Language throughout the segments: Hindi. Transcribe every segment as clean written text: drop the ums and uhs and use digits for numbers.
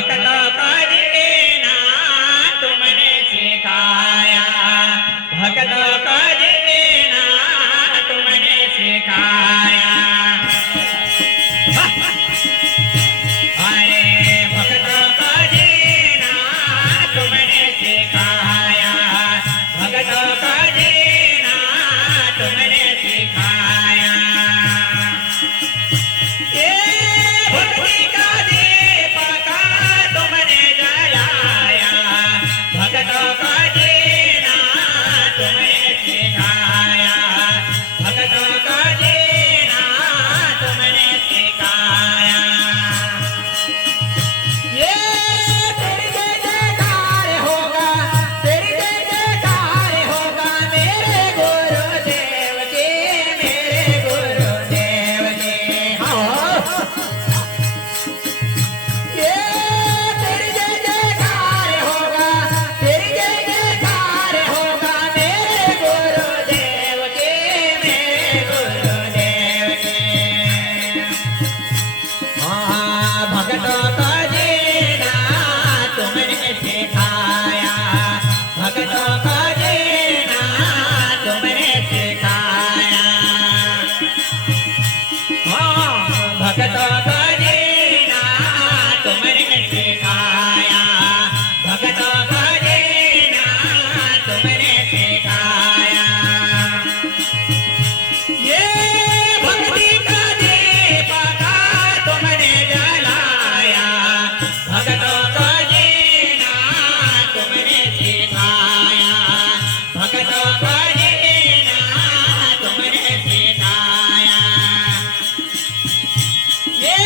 भक्तों को जीना तुमने सिखाया, भक्तों को जीना तुमने सिखाया। अरे भक्तों को जीना तुमने सिखाया, भक्तों को जीना तुमने सिखाया। ये भक्ति का दीपक तुमने जलाया, भक्तों को जीना तुमने सिखाया, भक्तों को जीना तुमने सिखाया। ये तेरी जय जयकार होगा, तेरी जय जयकार होगा मेरे गुरुदेव की, मेरे गुरुदेव की। हाँ, ये तेरी जय जयकार होगा, तेरी जय जयकार होगा मेरे गुरुदेव की, मेरे गुरुदेव की। हाँ, भक्तों को जीना तुमने सिखाया, भक्तों को जीना तुमने सिखाया। हाँ, भक्तों को जीना तुमने सिखाया, भक्तों को जीना तुमने सिखाया। ये भक्ति का दीपक तुमने जलाया, भक्तों को जीना तुमने सिखाया, भक्तों को जीना तुमने सिखाया। ये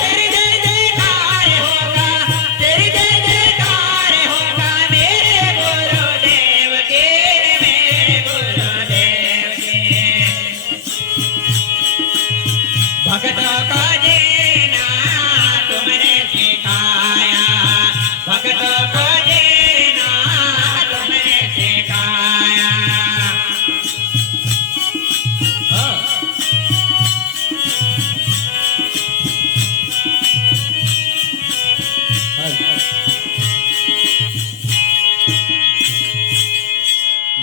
तेरी जय जयकार होगा, तेरी जय जयकार होगा मेरे गुरुदेव के, मेरे गुरुदेव के। भक्तों को जीना तुमने सिखाया, भक्तों को जीना तुमने सिखाया। हाँ।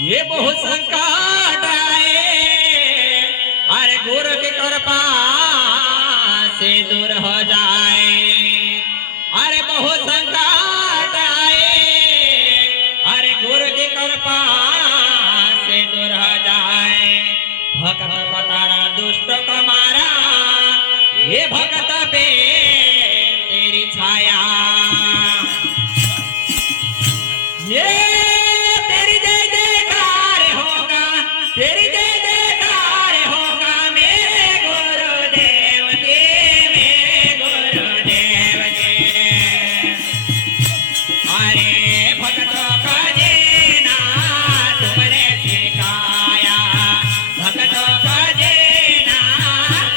ये बहुत संकट आए, अरे गुरु की कृपा से दूर हो जाए। अरे बहुत संकट आए, अरे गुरु की कृपा से दूर हो जाए। भक्त को तारा दुष्ट को मारा, ये भक्त पे तेरी छाया। ये तेरी जय जयकार होगा, तेरी जय जयकार होगा मेरे गुरुदेव के, मेरे गुरुदेव के। अरे भक्तों को जीना तुमने सिखाया, भक्तों को जीना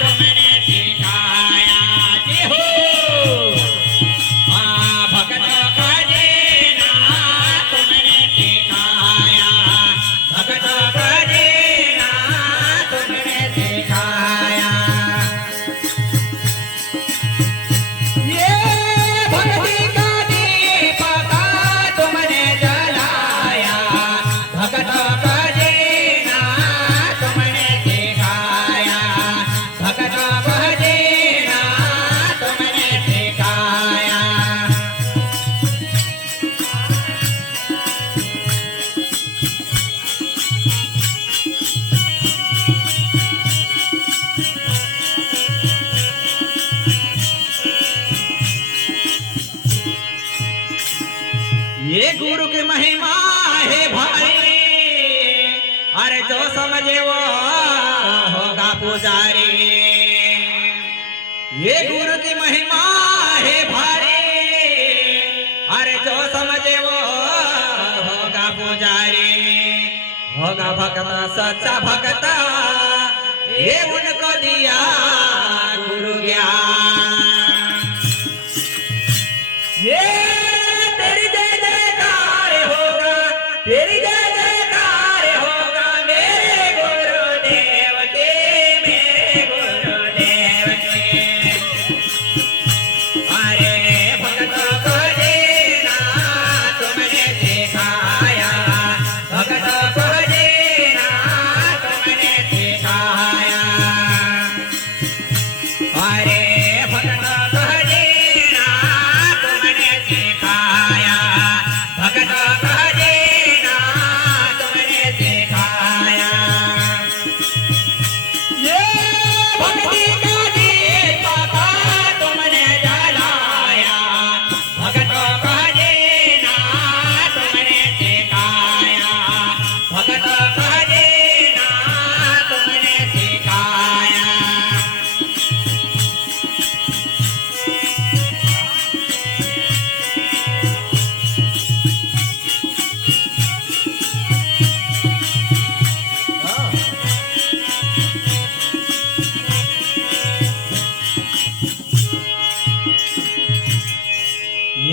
तुमने सिखाया। जी हो। हाँ, भक्तों को जीना तुमने सिखाया, भक्तों को जीना तुमने सिखाया। ये भक्ति का दीपक तुमने जलाया, भक्तों को जीना तुमने सिखाया, भक्तों को जीना तुमने सिखाया। ये गुरु की महिमा है भाई, अरे जो समझे वो होगा पुजारी। ये गुरु की महिमा है भारी, अरे जो समझे वो होगा पुजारी। होगा भक्त सच्चा भक्त, ये उनको दिया गुरु ज्ञान। ये तेरी जय जयकार होगा, तेरी जय जयकार होगा मेरे गुरुदेव के, मेरे गुरुदेव के। अरे भक्त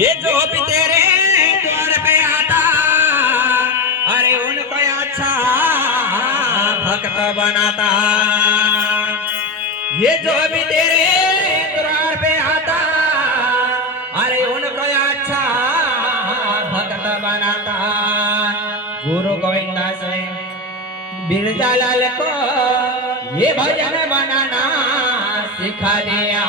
ये जो भी तेरे द्वार पे आता, अरे उनको अच्छा भक्त बनाता। ये जो भी तेरे द्वार पे आता, अरे उनको अच्छा भक्त बनाता। गुरु गोविंदा से बिरजा लाल को ये भजन बनाना सिखा दिया।